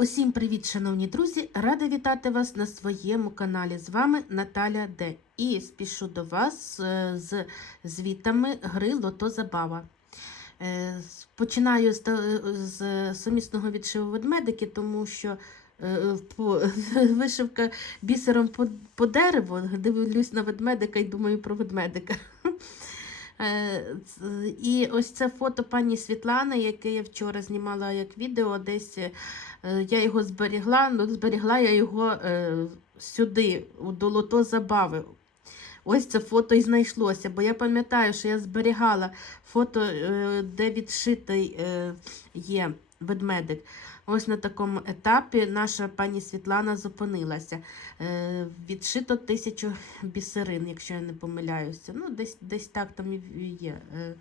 Усім привіт, шановні друзі! Рада вітати вас на своєму каналі. З вами Наталя Д. І спішу до вас е, з звітами гри Лото Забава. Е, Починаю з, з сумісного відшиву ведмедики, тому що е, вишивка бісером по дереву. Дивлюсь на ведмедика і думаю про ведмедика. Е, І ось це фото пані Світлани, яке я вчора знімала як відео, десь е, я його зберігла, ну зберігла я його е, сюди, у долото забави. Ось це фото і знайшлося, бо я пам'ятаю, що я зберігала фото, де відшитий є ведмедик. Ось на такому етапі наша пані Світлана зупинилася. Е, відшито тисячу бісерин, якщо я не помиляюся. Ну, десь, десь так там і є. Е,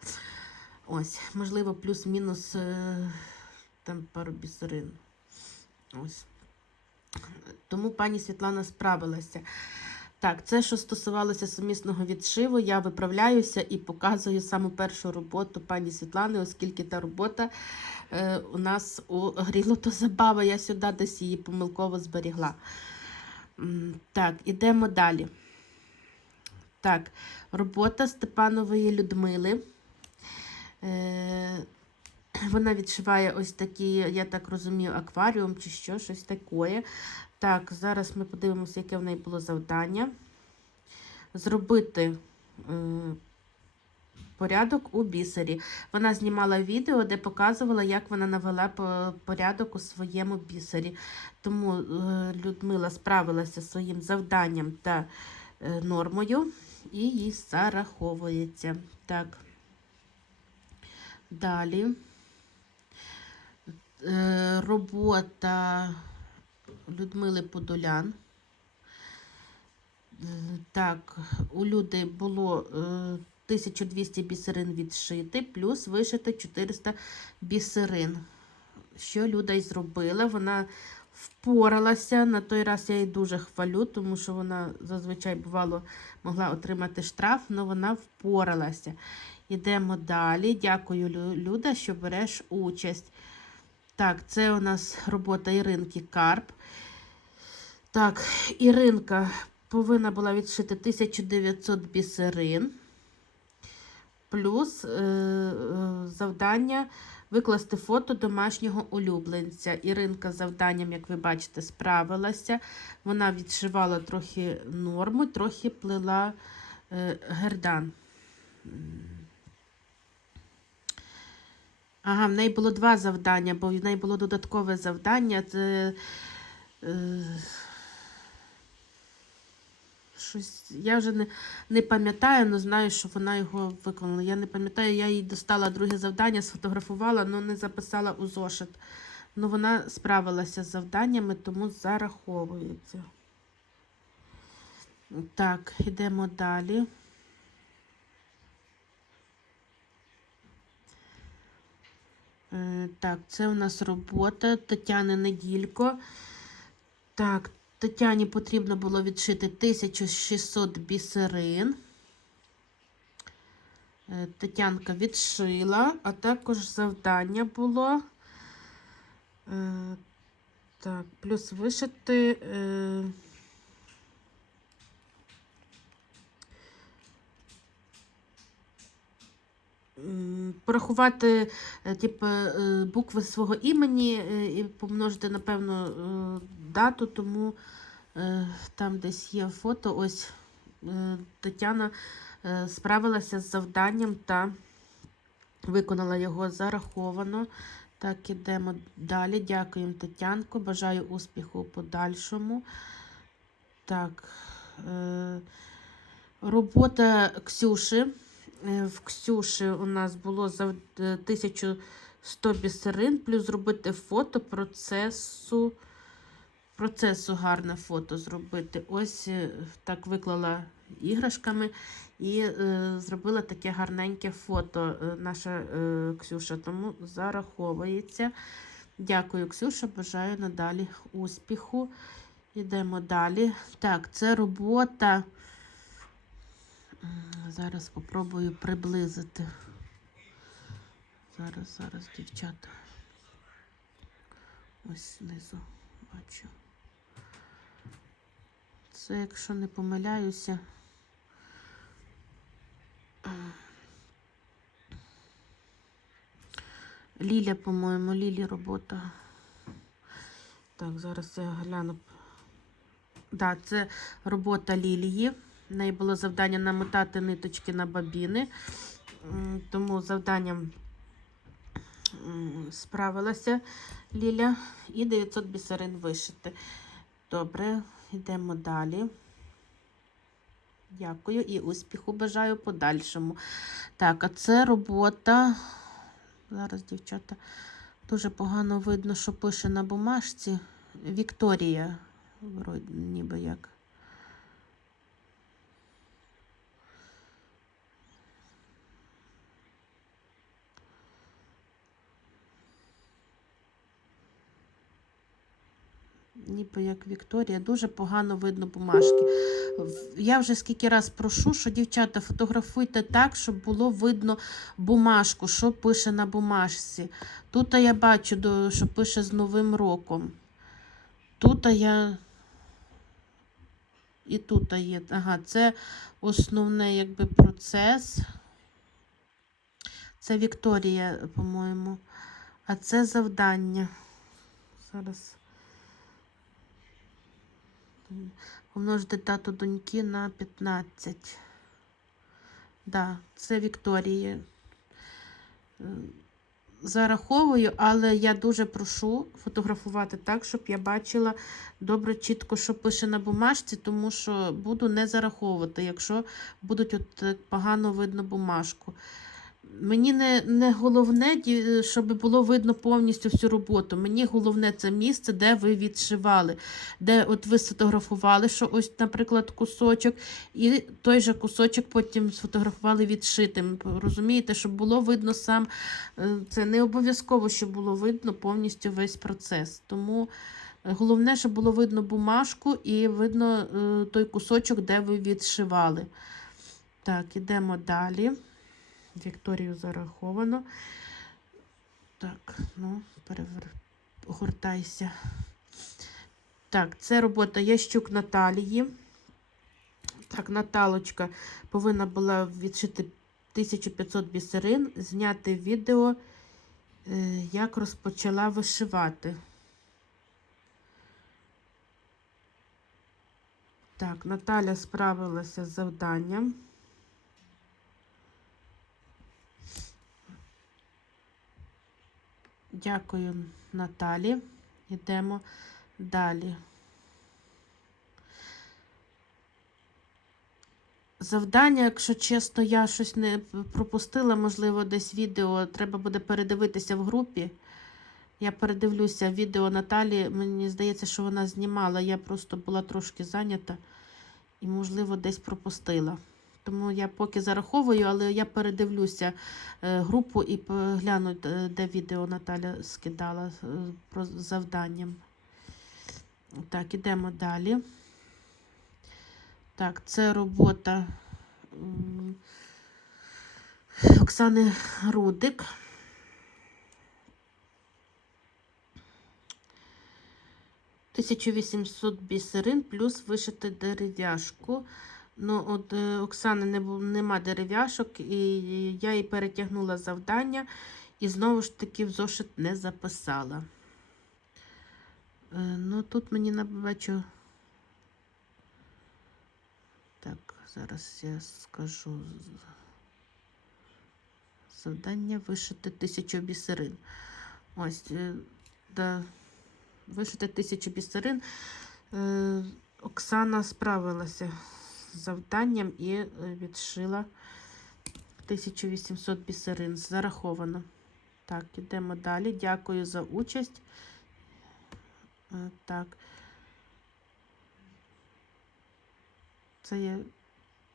ось, можливо, плюс-мінус е, там пару бісерин. Ось. Тому пані Світлана справилася. Так, це, що стосувалося сумісного відшиву, я виправляюся і показую саму першу роботу пані Світлани, оскільки та робота е, у нас у «Лото забава. Я сюди десь її помилково зберігла. Так, ідемо далі. Так, робота Степанової Людмили. Е, вона відшиває ось такі, я так розумію, акваріум чи що, щось таке. Так, зараз ми подивимося, яке в неї було завдання. Зробити е, порядок у бісері. Вона знімала відео, де показувала, як вона навела порядок у своєму бісері. Тому е, Людмила справилася зі своїм завданням та е, нормою і їй зараховується. Так. Далі. Робота Людмили Подолян. Е, Так, у люди було е, 1200 бісерин відшити, плюс вишити 400 бісерин. Що Люда й зробила? Вона впоралася. На той раз я її дуже хвалю, тому що вона зазвичай бувало могла отримати штраф, але вона впоралася. Йдемо далі. Дякую, Люда, що береш участь. Так, це у нас робота Іринки Карп. Так, Іринка повинна була відшити 1900 бісерин. Плюс е, е, завдання викласти фото домашнього улюбленця. Іринка завданням, як ви бачите, справилася. Вона відшивала трохи норму, трохи плела е, гердан. Ага, в неї було два завдання, бо в неї було додаткове завдання. Це е, щось, я вже не, не пам'ятаю, але знаю, що вона його виконала. Я не пам'ятаю, я їй достала друге завдання, сфотографувала, але не записала у зошит. Ну, вона справилася з завданнями, тому зараховується. Так, йдемо далі. Так, це у нас робота Тетяни Неділько. Так, Тетяні потрібно було відшити 1600 бісерин. Е, Тетянка відшила, а також завдання було. е, Так, плюс вишити. е, м, Порахувати е, типу, е, букви свого імені е, і помножити, напевно, дату, тому там десь є фото. Ось Тетяна справилася з завданням та виконала його зараховано. Так, ідемо далі. Дякуємо Тетянко. Бажаю успіху подальшому. Так. Робота Ксюши. Е, В Ксюші у нас було зав... е, 1100 бісерин, плюс зробити фото процесу. Процесу гарне фото зробити. Ось е, так виклала іграшками і е, зробила таке гарненьке фото е, наша е, Ксюша, тому зараховується. Дякую, Ксюша. Бажаю надалі успіху. Йдемо далі. Так, це робота. М, Зараз спробую приблизити. Зараз, зараз, дівчата. Ось знизу бачу. Це, якщо не помиляюся. Ліля, по-моєму, Лілі робота. Так, зараз я гляну. Да, це робота Лілії. В неї було завдання намотати ниточки на бабіни. Тому завданням справилася Ліля. І 900 бісерин вишити. Добре, йдемо далі. Дякую і успіху бажаю подальшому. Так, а це робота. Зараз, дівчата, дуже погано видно, що пише на бумажці. Вікторія, ніби як. Ніби як Вікторія, дуже погано видно бумажки. Я вже скільки раз прошу, що дівчата фотографуйте так, щоб було видно бумажку, що пише на бумажці. Тут я бачу, що пише з Новим роком. Тут я. І тут є. Ага, це основний якби процес. Це Вікторія, по-моєму. А це завдання. Зараз. Помножити дату доньки на 15. Да, це Вікторія. Е, Зараховую, але я дуже прошу фотографувати так, щоб я бачила добре, чітко, що пише на бумажці, тому що буду не зараховувати, якщо будуть от погано видно бумажку. Мені не, не головне, щоб було видно повністю всю роботу. Мені головне це місце, де ви відшивали, де от ви сфотографували, що ось, наприклад, кусочок, і той же кусочок потім сфотографували відшитим. Розумієте, щоб було видно сам. е, Це не обов'язково, щоб було видно повністю весь процес. Тому е, головне, щоб було видно бумажку і видно е, той кусочок, де ви відшивали. Так, ідемо далі. Вікторію зараховано. Так, ну, перегортайся. Так, це робота Ящук Наталії. Так, Наталочка повинна була відшити 1500 бісерин, зняти відео, е, як розпочала вишивати. Так, Наталя справилася з завданням. Дякую, Наталі. Йдемо далі. Завдання, якщо чесно, я щось не пропустила, можливо, десь відео треба буде передивитися в групі. Я передивлюся відео Наталі. Мені здається, що вона знімала. Я просто була трошки зайнята і, можливо, десь пропустила. Тому я поки зараховую, але я передивлюся е, групу і погляну, де де відео Наталя скидала е, про завданням. Так, ідемо далі. Так, це робота Оксани Рудик. Тисячу вісімсот бісерин плюс вишити дерев'яшку. Ну, от е, Оксани не, нема дерев'яшок, і я їй перетягнула завдання і знову ж таки в зошит не записала. Е, ну, тут мені набачу. Так, зараз я скажу. Завдання вишити тисячу бісерин. Ось, е, да, вишити тисячу бісерин. Оксана справилася завданням і е, відшила 1800 бісерин. Зараховано. Так, ідемо далі. Дякую за участь. Е, Так. Це є.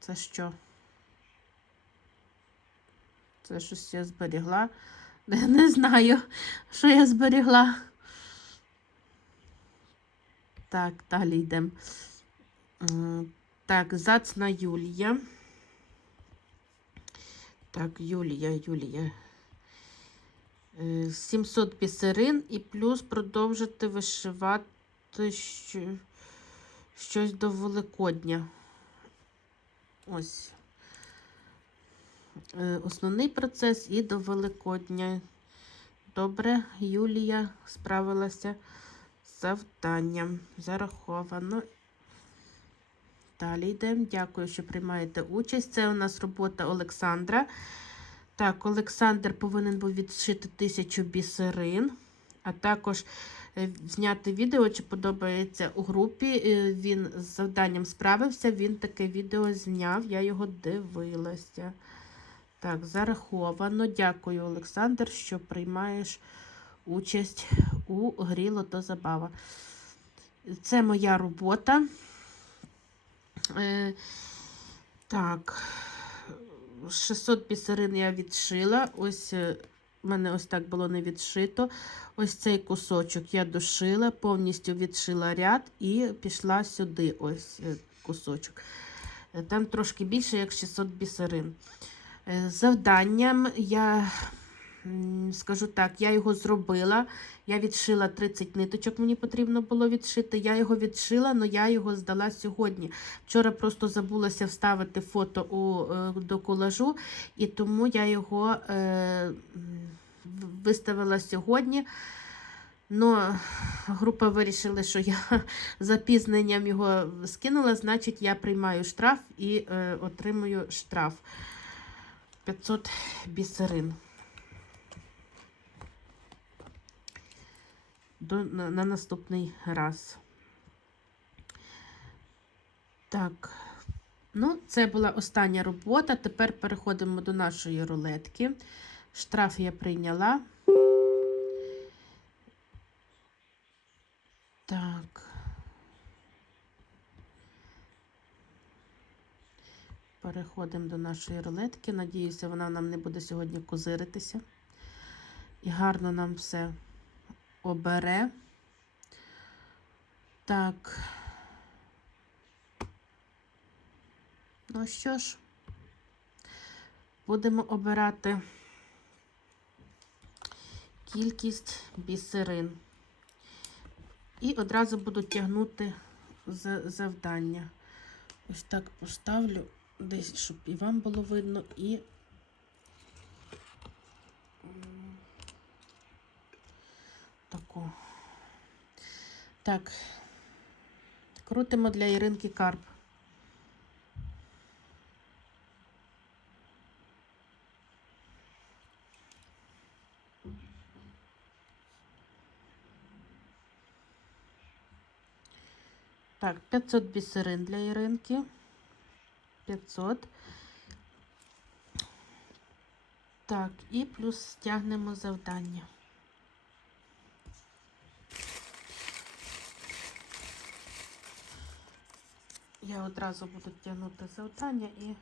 Це що? Це щось я зберігла. Не, не знаю, що я зберігла. Так, далі йдемо. Е, Так, Зацна Юлія. Так, Юлія, Юлія. Е, 700 бісерин і плюс продовжити вишивати щось до Великодня. Ось. Е, Основний процес і до Великодня. Добре, Юлія справилася з завданням. Зараховано. Далі йдемо. Дякую, що приймаєте участь. Це у нас робота Олександра. Так, Олександр повинен був відшити тисячу бісерин, а також е, зняти відео, чи подобається у групі. Е, Він з завданням справився, він таке відео зняв, я його дивилася. Так, зараховано. Дякую, Олександр, що приймаєш участь у грі Лото Забава. Це моя робота. Е, так, 600 бісерин я відшила. Ось е, в мене ось так було не відшито. Ось цей кусочок я дошила, повністю відшила ряд і пішла сюди. Ось е, кусочок. Е, Там трошки більше, як 600 бісерин. Е, Завданням я скажу так, я його зробила. Я відшила 30 ниточок, мені потрібно було відшити. Я його відшила, але я його здала сьогодні. Вчора просто забулася вставити фото у, е, до колажу, і тому я його е, виставила сьогодні. Но група вирішила, що я запізненням його скинула, значить я приймаю штраф і е, отримую штраф 500 бісерин. До, на, на наступний раз. Так, ну, це була остання робота. Тепер переходимо до нашої рулетки. Штраф я прийняла. Так. Переходимо до нашої рулетки. Надіюся, вона нам не буде сьогодні козиритися. І гарно нам все обере. Так. Ну що ж, будемо обирати кількість бісерин. І одразу буду тягнути за завдання. Ось так поставлю десь, щоб і вам було видно, і таку. Так, крутимо для Іринки карп. Так, 500 бісерин для Іринки. 500. Так, і плюс стягнемо завдання. Я одразу буду тягнути завдання і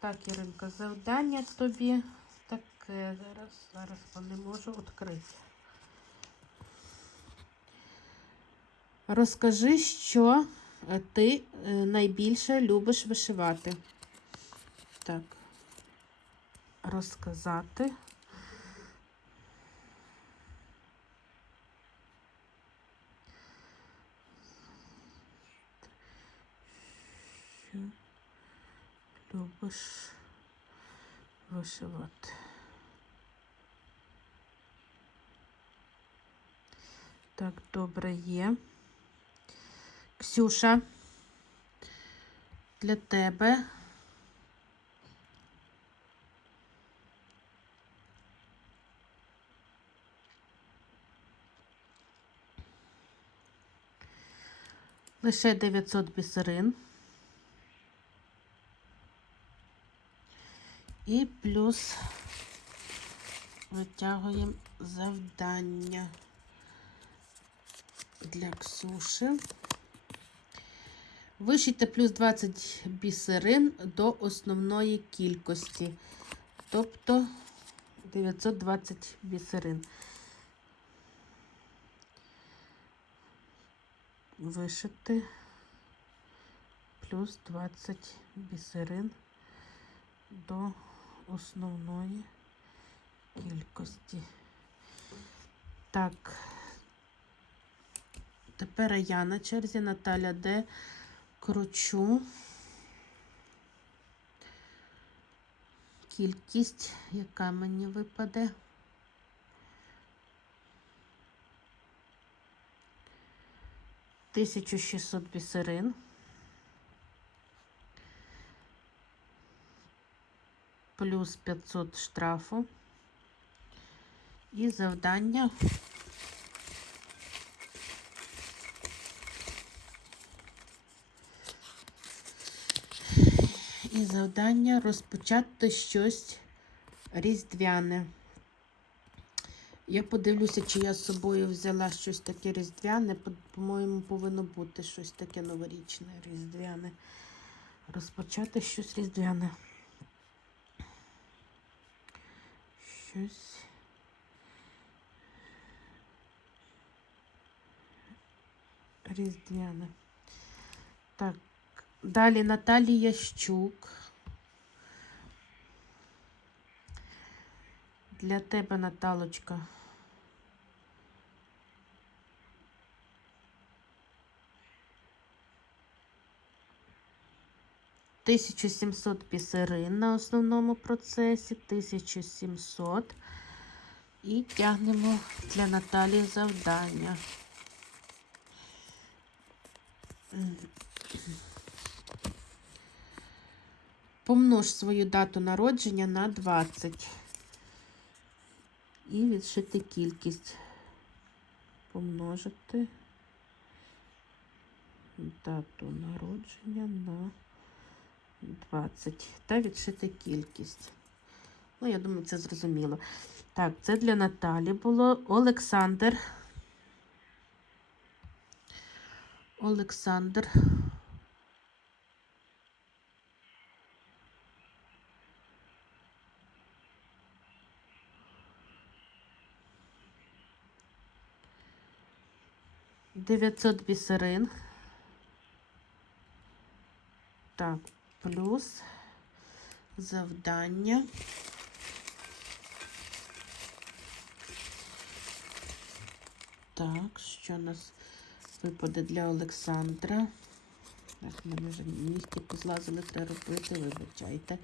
так, Іринка, завдання тобі таке. Зараз, зараз не можу відкрити. Розкажи, що е, ти е, найбільше любиш вишивати. Так. Розказати. Любиш вишивати? Так, добре є. Ксюша, для тебе. Лише 900 бісерин. І плюс витягуємо завдання для Ксюши. Вишийте плюс 20 бісерин до основної кількості, тобто 920 бісерин. Вишити плюс 20 бісерин до основної кількості. Так. Тепер я на черзі Наталя Д. Кручу. Кількість, яка мені випаде. Тисячу шістсот бісерин. Плюс 500 штрафу. І завдання І завдання розпочати щось різдвяне. Я подивлюся, чи я з собою взяла щось таке різдвяне. По- По-моєму, повинно бути щось таке новорічне, різдвяне. Розпочати щось різдвяне. Щось. Різдвяне. Так, Далі Наталія Щук. Для тебе, Наталочка. Тисячу сімсот пісерин на основному процесі, 1700. І тягнемо для Наталії завдання. Помнож свою дату народження на 20. І відшити кількість. Помножити дату народження на 20. Та відшити кількість. Ну, я думаю, це зрозуміло. Так, це для Наталі було. Олександр. Олександр. Дев'ятсот бісерин. Так, плюс завдання. Так, що у нас випаде для Олександра? Так, мене вже місті позлазили, треба робити, вибачайте.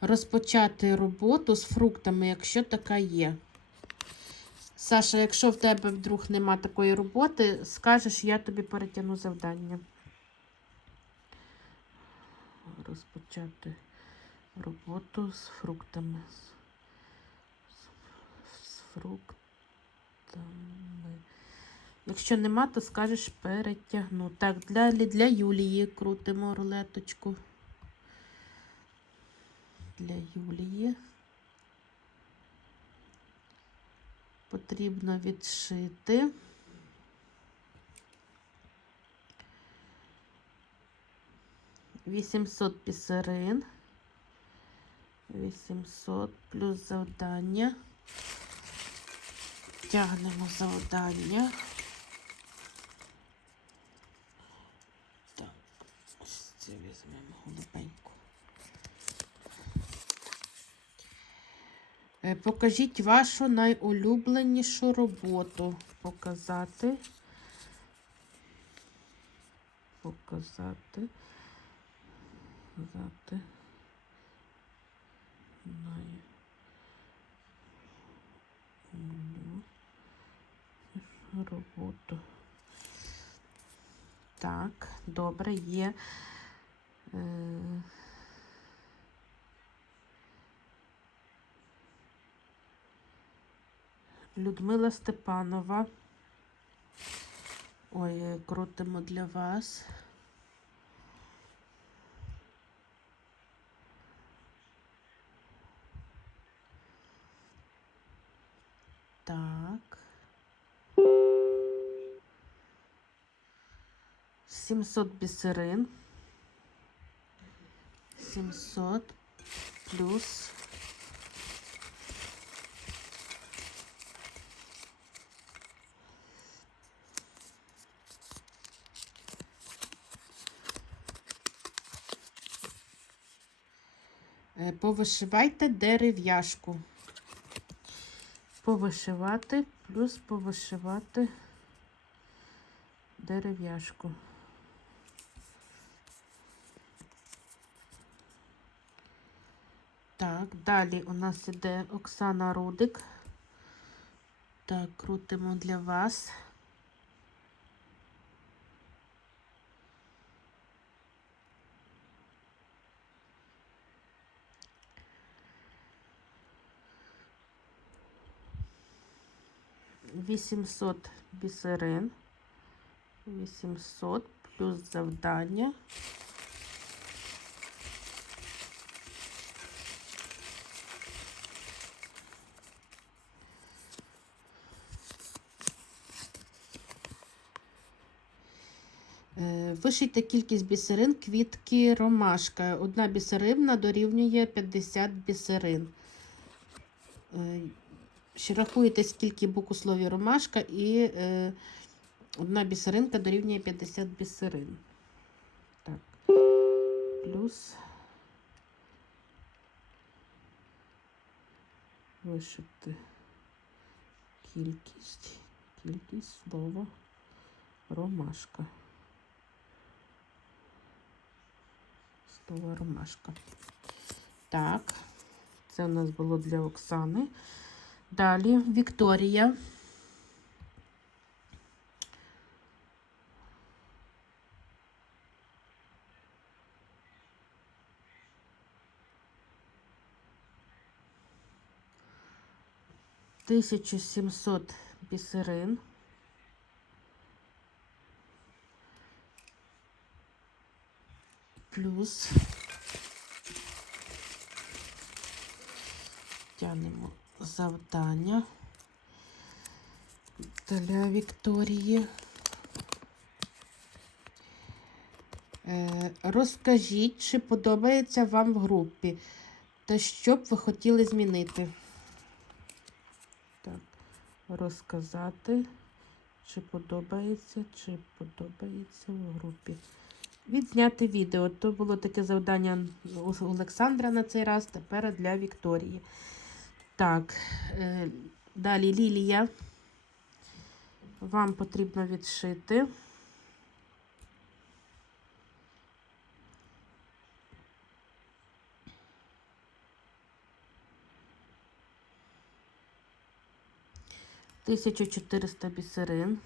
Розпочати роботу з фруктами, якщо така є. Саша, якщо в тебе вдруг нема такої роботи, скажеш, я тобі перетягну завдання. Розпочати роботу з фруктами. З фруктами. Якщо нема, то скажеш перетягну. Так, для, для Юлії крутимо рулеточку. Для Юлії. Потрібно відшити. Вісімсот пісерин. Вісімсот плюс завдання. Тягнемо завдання. Так, це візьмемо голубеньку. Е, Покажіть вашу найулюбленішу роботу. Показати. Показати. Найулюбленішу роботу. Так, добре, є. Е, Людмила Степанова. Ой, крутимо для вас. Так. 700 бісерин. 700 плюс Е, Повишивайте дерев'яшку. Повишивати, плюс повишивати дерев'яшку. Так, далі у нас іде Оксана Рудик. Так, крутимо для вас. Вісімсот бісерин. Вісімсот плюс завдання. Е, Вишийте кількість бісерин квітки ромашка. Одна бісеринна дорівнює 50 бісерин. Ще рахуєте, скільки букв слові ромашка, і е, одна бісеринка дорівнює 50 бісерин. Так. Плюс вишити кількість, кількість слова ромашка. Слово ромашка. Так, це у нас було для Оксани. Далі Вікторія. Тисячу сімсот бісерин. Плюс тянемо завдання для Вікторії. Е, Розкажіть, чи подобається вам в групі, та що б ви хотіли змінити? Так, розказати, чи подобається, чи подобається в групі. Відзняти відео. То було таке завдання у Олександра на цей раз, тепер для Вікторії. Так, е, далі Лілія. Вам потрібно відшити. Тисячу чотириста бісерин.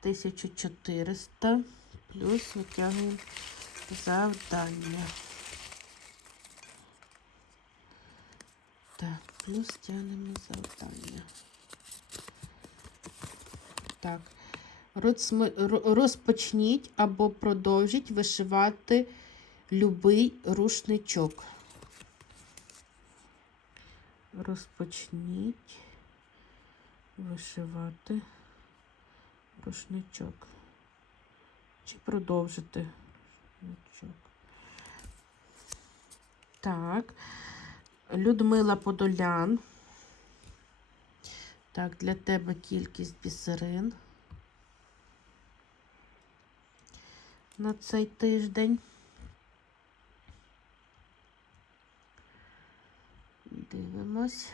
Тисячу чотириста плюс витягуємо завдання. Так, плюс тягнемо завдання. Так. Розпочніть або продовжіть вишивати любий рушничок. Розпочніть вишивати рушничок. Чи продовжити рушничок. Так. Людмила Подолян. Так, для тебе кількість бісерин на цей тиждень. Дивимось.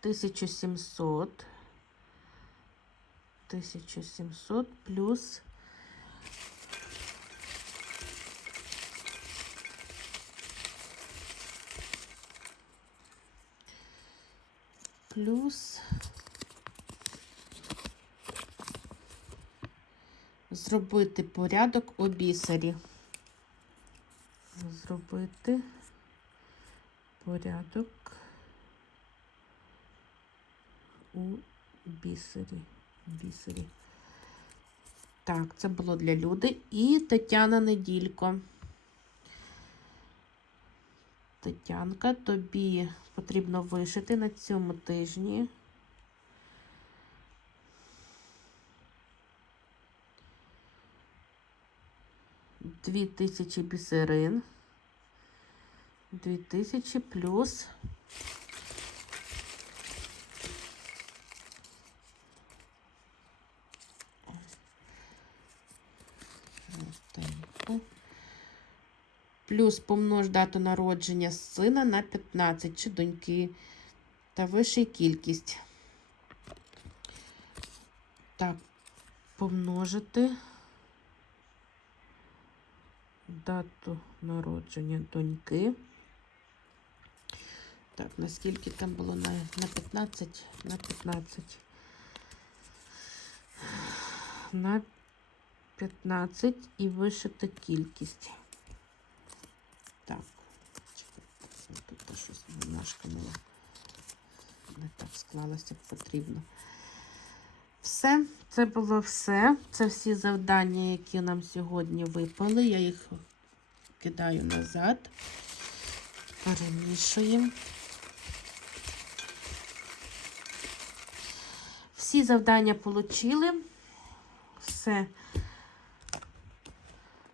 1700. 1700 плюс плюс зробити порядок у бісері. Зробити порядок у бісері. бісері. Так, це було для люди. І Тетяна Неділько. Тетянка, тобі потрібно вишити на цьому тижні. Дві тисячі бісерин. Дві тисячі плюс. Так. Плюс помнож дату народження сина на 15 чи доньки. Та вища кількість. Так, помножити дату народження доньки. Так, наскільки там було на, на 15? На 15. На 15 і вишита кількість. Так, чекайте, тут щось нашкануло. Не так склалося, як потрібно. Все, це було все. Це всі завдання, які нам сьогодні випали. Я їх кидаю назад, перемішуємо. Всі завдання отримали. Все.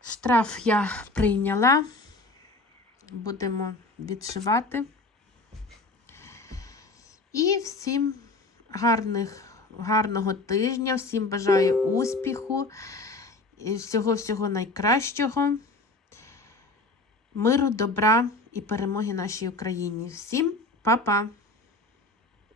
Штраф я прийняла. Будемо відшивати. І всім гарних, гарного тижня, всім бажаю успіху, всього-всього найкращого, миру, добра і перемоги нашій Україні. Всім па-па!